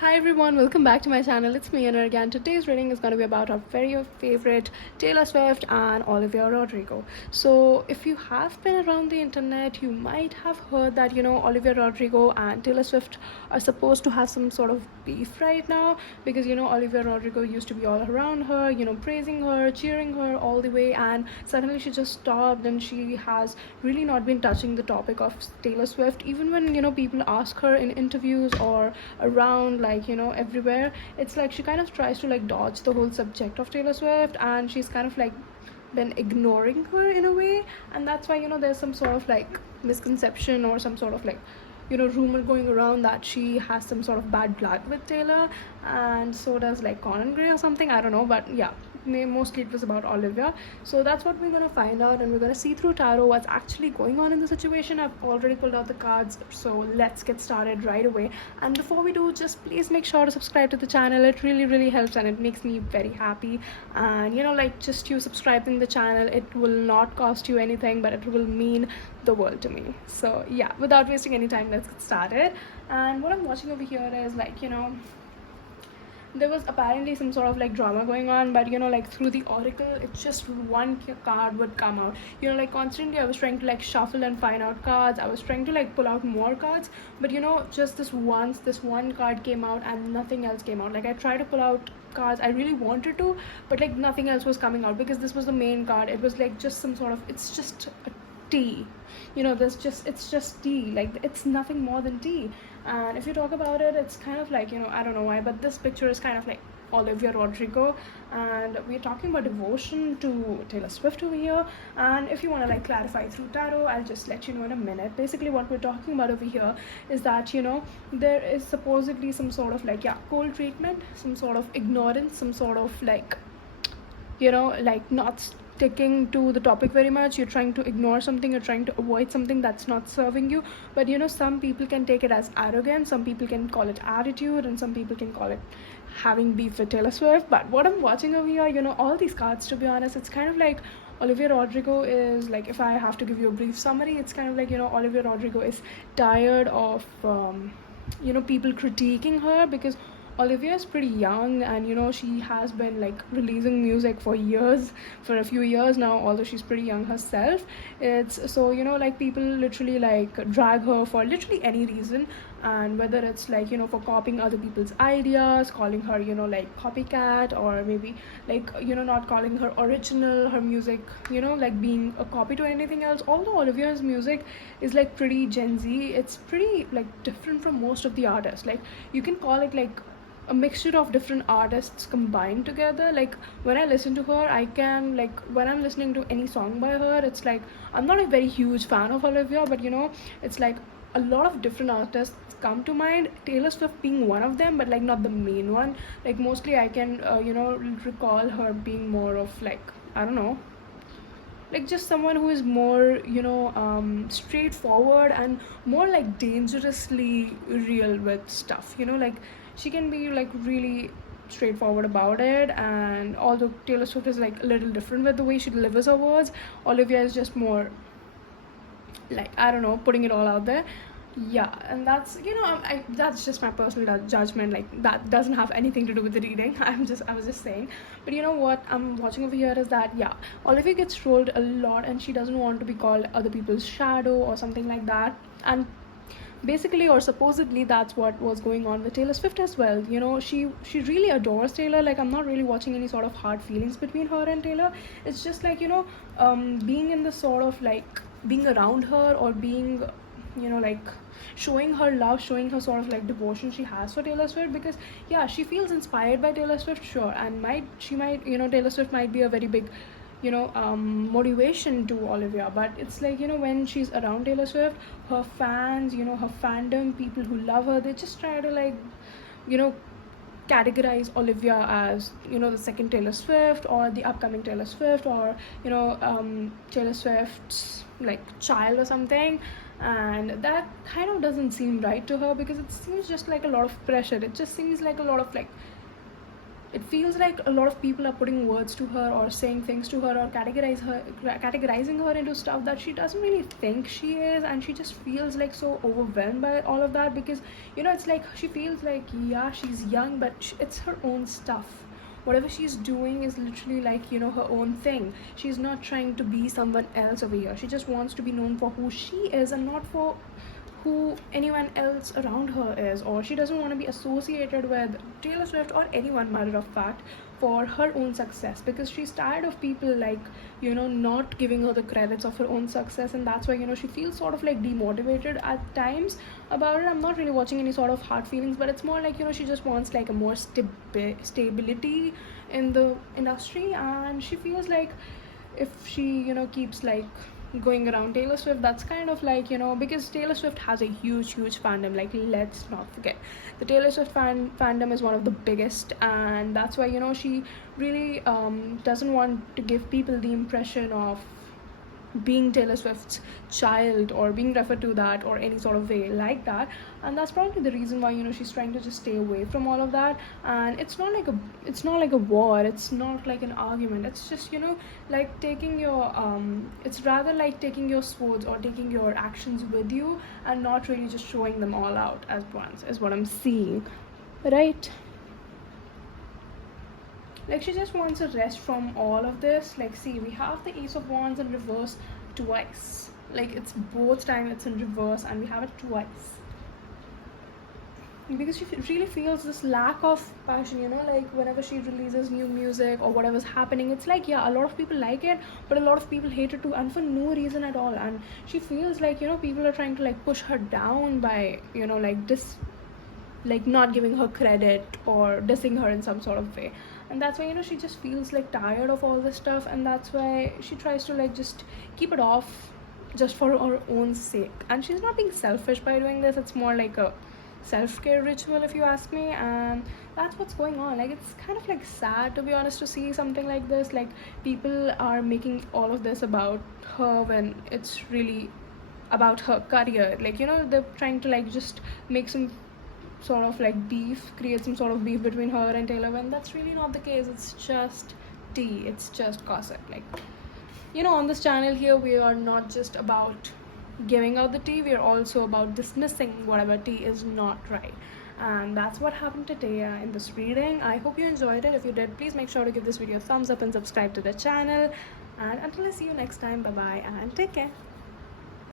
Hi everyone, welcome back to my channel. It's me Anarghya, and today's reading is going to be about our very favorite Taylor Swift and Olivia Rodrigo. So, if you have been around the internet, you might have heard that Olivia Rodrigo and Taylor Swift are supposed to have some sort of beef right now because Olivia Rodrigo used to be all around her, praising her, cheering her all the way, and suddenly she just stopped and she has really not been touching the topic of Taylor Swift, even when people ask her in interviews or around, like everywhere. It's like she kind of tries to like dodge the whole subject of Taylor Swift, and she's kind of like been ignoring her in a way. And that's why there's some sort of like misconception or some sort of like rumor going around that she has some sort of bad blood with Taylor, and so does like Conan Gray or something. I don't know, but yeah, mostly it was about Olivia. So that's what we're gonna find out, and we're gonna see through tarot what's actually going on in the situation. I've already pulled out the cards, so let's get started right away. And before we do, just please make sure to subscribe to the channel. It really helps and it makes me very happy. And like just you subscribing the channel, it will not cost you anything, but it will mean the world to me. So yeah, without wasting any time, let's get started. And what I'm watching over here is like there was apparently some sort of like drama going on, but like through the oracle, it's just one card would come out. Like constantly I was trying to like shuffle and find out cards. I was trying to like pull out more cards, but just this one card came out and nothing else came out. Like I tried to pull out cards, I really wanted to, but like nothing else was coming out because this was the main card. It was like just some sort of, it's just a tea. It's just tea. Like it's nothing more than tea. And if you talk about it, it's kind of like I don't know why, but this picture is kind of like Olivia Rodrigo, and we're talking about devotion to Taylor Swift over here. And if you want to like clarify through tarot, I'll just let you know in a minute. Basically what we're talking about over here is that there is supposedly some sort of like cold treatment, some sort of ignorance, some sort of like like not sticking to the topic very much. You're trying to ignore something, you're trying to avoid something that's not serving you. But some people can take it as arrogance, some people can call it attitude, and some people can call it having beef with Taylor Swift. But what I'm watching over here, all these cards, to be honest, it's kind of like Olivia Rodrigo is like, if I have to give you a brief summary, it's kind of like Olivia Rodrigo is tired of people critiquing her, because Olivia is pretty young, and she has been like releasing music for years, for a few years now, although she's pretty young herself. It's so like people literally like drag her for literally any reason, and whether it's like for copying other people's ideas, calling her like copycat, or maybe like not calling her original, her music like being a copy to anything else. Although Olivia's music is like pretty Gen Z, it's pretty like different from most of the artists. Like you can call it like a mixture of different artists combined together. Like when I listen to her, I can like, when I'm listening to any song by her, it's like I'm not a very huge fan of Olivia, but it's like a lot of different artists come to mind, Taylor Swift being one of them, but like not the main one. Like mostly I can recall her being more of like, I don't know, like just someone who is more straightforward and more like dangerously real with stuff. Like she can be like really straightforward about it, and although Taylor Swift is like a little different with the way she delivers her words, Olivia is just more like, I don't know, putting it all out there. Yeah, and that's that's just my personal judgment. Like that doesn't have anything to do with the reading. I was just saying. But what I'm watching over here is that Olivia gets trolled a lot, and she doesn't want to be called other people's shadow or something like that. And basically, or supposedly, that's what was going on with Taylor Swift as well. She really adores Taylor. Like I'm not really watching any sort of hard feelings between her and Taylor. It's just like being in the sort of like being around her, or being like showing her love, showing her sort of like devotion she has for Taylor Swift, because she feels inspired by Taylor Swift, sure, and she might Taylor Swift might be a very big motivation to Olivia. But it's like when she's around Taylor Swift, her fans, her fandom, people who love her, they just try to like categorize Olivia as the second Taylor Swift, or the upcoming Taylor Swift, or Taylor Swift's like child or something. And that kind of doesn't seem right to her, because it seems just like a lot of pressure. It just seems like a lot of like it feels like a lot of people are putting words to her or saying things to her or categorizing her into stuff that she doesn't really think she is, and she just feels like so overwhelmed by all of that, because it's like she feels like, yeah, she's young, but it's her own stuff. Whatever she's doing is literally like her own thing. She's not trying to be someone else over here. She just wants to be known for who she is and not for who anyone else around her is, or she doesn't want to be associated with Taylor Swift or anyone, matter of fact, for her own success, because she's tired of people like not giving her the credits of her own success, and that's why she feels sort of like demotivated at times about it. I'm not really watching any sort of hard feelings, but it's more like she just wants like a more stability in the industry, and she feels like if she keeps like going around Taylor Swift, that's kind of like because Taylor Swift has a huge fandom. Like, let's not forget, the Taylor Swift fandom is one of the biggest, and that's why she really doesn't want to give people the impression of being Taylor Swift's child or being referred to that or any sort of way like that. And that's probably the reason why she's trying to just stay away from all of that. And it's not like a war, it's not like an argument, it's just like taking your it's rather like taking your swords or taking your actions with you and not really just showing them all out at once, is what I'm seeing, right? Like, she just wants a rest from all of this. Like, see, we have the Ace of Wands in reverse twice. Like, it's both time it's in reverse, and we have it twice, because she really feels this lack of passion, like whenever she releases new music or whatever's happening, it's like, yeah, a lot of people like it, but a lot of people hate it too, and for no reason at all. And she feels like people are trying to like push her down by like not giving her credit or dissing her in some sort of way. And that's why she just feels like tired of all this stuff, and that's why she tries to like just keep it off just for her own sake. And she's not being selfish by doing this, it's more like a self-care ritual, if you ask me. And that's what's going on. Like, it's kind of like sad, to be honest, to see something like this. Like, people are making all of this about her when it's really about her career. Like, they're trying to like just make some sort of like create some sort of beef between her and Taylor, when that's really not the case. It's just tea, it's just gossip. Like, on this channel here, we are not just about giving out the tea, we are also about dismissing whatever tea is not right. And that's what happened today in this reading. I hope you enjoyed it. If you did, please make sure to give this video a thumbs up and subscribe to the channel. And until I see you next time, bye bye and take care.